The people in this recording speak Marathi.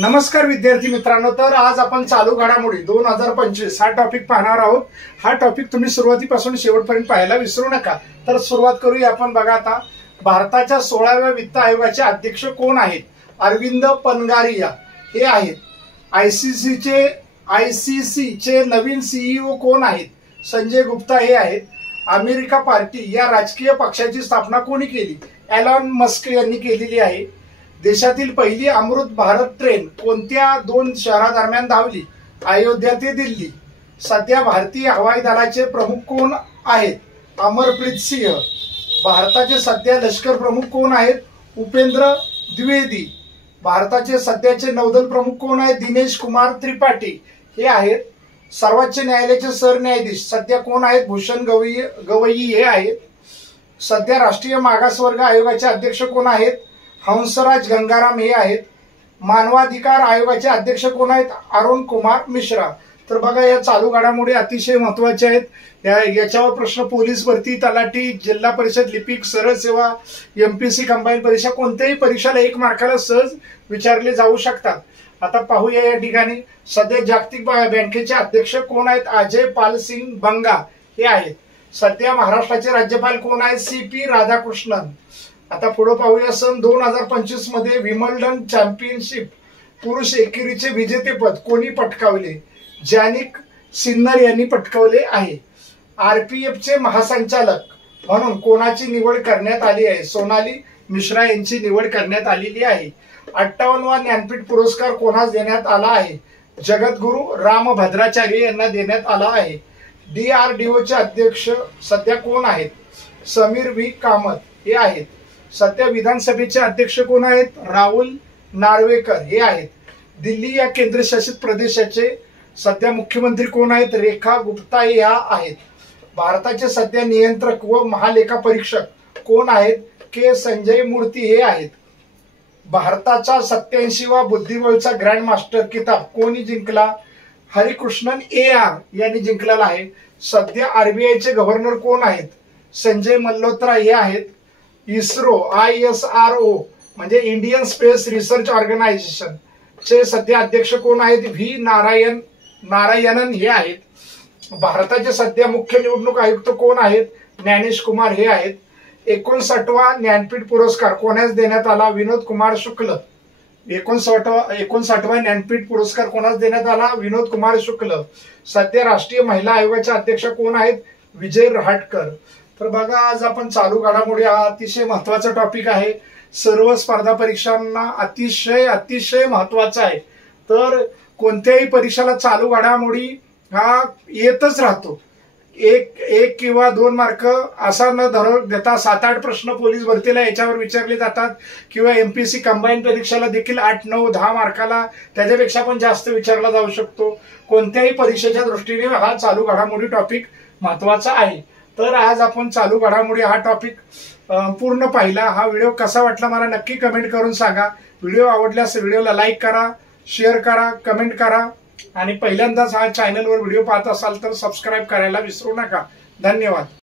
नमस्कार विद्यार्थी मित्रांनो, तर आज आपण चालू घडामोडी 2025 हा टॉपिक पाहणार आहोत। हा टॉपिक तुम्ही सुरुवातीपासून शेवटपर्यंत पाहायला विसरू नका। तर सुरुवात करूया आपण। बघा आता भारताच्या 16व्या वित्त आयोगाचे अध्यक्ष कोण आहेत? अरविंद पनगारिया हे आहेत। आयसीसी चे नवीन सीईओ कोण आहेत? संजय गुप्ता हे आहेत। अमेरिका पार्टी या राजकीय पक्षाची स्थापना कोणी केली? एलॉन मस्क यांनी केलेली आहे। देशातील पहिली अमृत भारत ट्रेन कोणत्या दोन शहरादरम्यान धावली? अयोध्या ते दिल्ली। सध्या भारतीय हवाई दलाचे प्रमुख कोण आहेत? अमरप्रीत सिंह। भारताचे सध्या लष्कर प्रमुख कोण आहेत? उपेंद्र द्विवेदी। भारताचे सध्याचे नौदल प्रमुख कोण आहेत? दिनेश कुमार त्रिपाठी हे आहेत। सर्वोच्च न्यायालयाचे सरन्यायाधीश सध्या कोण आहेत? भूषण गवई हे आहेत। सध्या राष्ट्रीय मागासवर्ग आयोगाचे अध्यक्ष कोण आहेत? हंसराज गंगाराम हे आहेत। मानवाधिकार आयोगाचे अध्यक्ष कोण आहेत? अरुण कुमार मिश्रा। तर बघा, या चालू घडामोडी अतिशय महत्त्वाच्या आहेत। याच्यावर प्रश्न पोलीस भरती, तलाठी, जिल्हा परिषद लिपिक, सरळ सेवा, एमपीसी कंबाईन परीक्षा, कोणत्याही परीक्षेला 1 मार्काला सहज विचारले जाऊ शकतात। आता पाहूया या ठिकाणी सध्या जागतिक बँकेचे अध्यक्ष कोण आहेत? अजय पाल सिंग बंगा हे आहेत। सध्या महाराष्ट्राचे राज्यपाल कोण आहेत? CP राधाकृष्णन। आता पुढे पाहूया। सन 2025 मध्ये विम्बल्डन चॅम्पियनशिप पुरुष एकेरीचे विजेतेपद कोणी पटकावले? जॅनिक सिन्नर यांनी पटकावले आहे। RPF चे महासंचालक म्हणून कोणाची निवड करण्यात आली आहे? सोनाली मिश्रा यांची निवड करण्यात आलेली आहे। 58वा ज्ञानपीठ पुरस्कार कोणास देण्यात आला आहे? जगद्गुरू रामभद्राचार्य यांना देण्यात आला आहे। DRDO चे अध्यक्ष सध्या कोण आहेत? समीर V कामत हे आहेत। सध्या विधानसभेचे अध्यक्ष कोण आहेत? राहुल नार्वेकर हे आहेत। दिल्ली या केंद्रशासित प्रदेशाचे सध्या मुख्यमंत्री कोण आहेत? रेखा गुप्ता या आहेत। भारताचे सध्या नियंत्रक व महालेखा परीक्षक कोण आहेत? के संजय मूर्ती हे आहेत। भारताचा 87वा बुद्धिबळचा ग्रँड मास्टर किताब कोणी जिंकला? हरिकृष्णन AR यांनी जिंकलेला आहे। सध्या RBI चे गव्हर्नर कोण आहेत? संजय मल्होत्रा हे आहेत। इस्रो ISRO म्हणजे इंडियन स्पेस रिसर्च ऑर्गनायझेशन चे सध्या अध्यक्ष कोण आहेत? V नारायणन हे आहेत। भारताचे सध्या मुख्य निवडणूक आयुक्त कोण आहेत? ज्ञानेश कुमार हे आहेत। 59वा ज्ञानपीठ पुरस्कार कोणास देण्यात आला? विनोद कुमार शुक्ल। 59वा ज्ञानपीठ पुरस्कार कोणास देण्यात आला? विनोद कुमार शुक्ल। सध्या राष्ट्रीय महिला आयोगाचे अध्यक्ष कोण आहेत? विजय रहाटकर। तर बघा, आज आपण चालू घडामोडी हा अतिशय महत्त्वाचा टॉपिक आहे। सर्व स्पर्धा परीक्षांना अतिशय महत्त्वाचा आहे। तर कोणत्याही परीक्षेला चालू घडामोडी हा येतच राहतो। एक किंवा 2 मार्क असा न देता 7-8 प्रश्न पोलीस भरतीला याच्यावर विचारले जातात, किंवा एमपीसी कंबाईन परीक्षेला देखील 8, 9, 10 मार्काला त्याच्यापेक्षा पण जास्त विचारला जाऊ शकतो। कोणत्याही परीक्षेच्या दृष्टीने हा चालू घडामोडी टॉपिक महत्त्वाचा आहे। तर आज आपण चालू घडामोडी हा टॉपिक पूर्ण पाहिला। हा व्हिडिओ कसा वाटला मला नक्की कमेंट करून सांगा। व्हिडिओ आवडल्यास व्हिडिओला लाईक करा, शेअर करा, कमेंट करा, आणि पहिल्यांदाच हा चॅनलवर व्हिडिओ पाहत असाल तर सबस्क्राईब करायला विसरू नका। धन्यवाद।